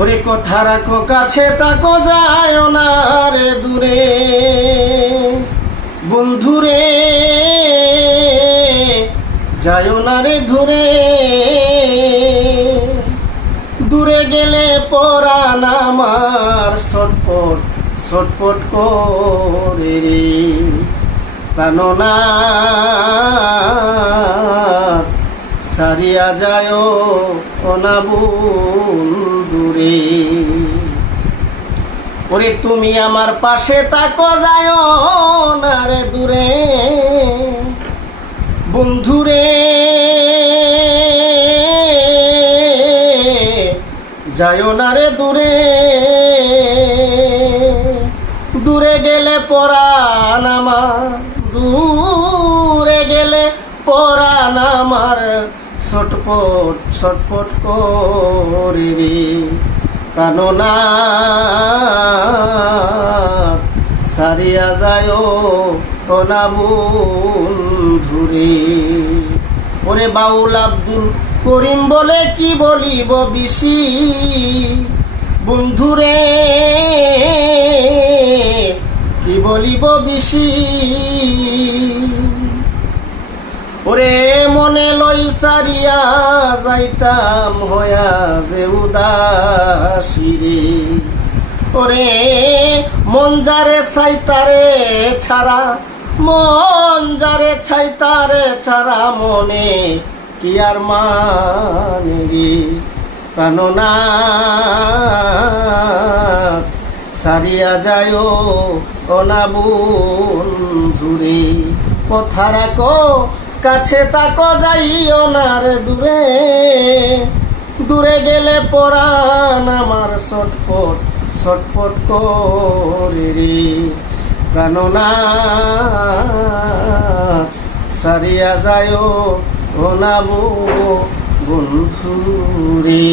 ওরে কথা রাখো কাছে তাকো যায় না রে দূরে বন্ধুরে যায় না রে দূরে দূরে গেলে পরাণ আমার ছটপট ছটপট করে রে প্রাণনাথ সারিয়া যায় না বন্ধুরে। ওরে তুমি আমার পাশে তাকো যায় না রে দূরে বন্ধুরে যায় না রে দূরে দূরে গেলে পরাণ আমার দূরে গেলে পরাণ আমার ছটপট ছটপট করে রে প্রাণনাথ সারিয়া যায় না বন্ধুরে। ওরে বাউল আব্দুল করিম বলে কি বলিব বিশি বন্ধুরে কি বলিব বিশি ওরে মনে লই চারিয়া যাইতাম হয়া যে উদাসী রে ওরে মন যারে ছাইতারে ছাড়া মন যারে ছাইতারে ছাড়া মনে কি আর মানে রে প্রাণনাথ সারিয়া যায় না বন্ধুরে। কথা রাখো কাছে তাকো যাইও না রে দূরে দূরে গেলে পরাণ আমার ছটপট ছটপট করে রে প্রাণনাথ সারিয়া যায় না বন্ধুরে।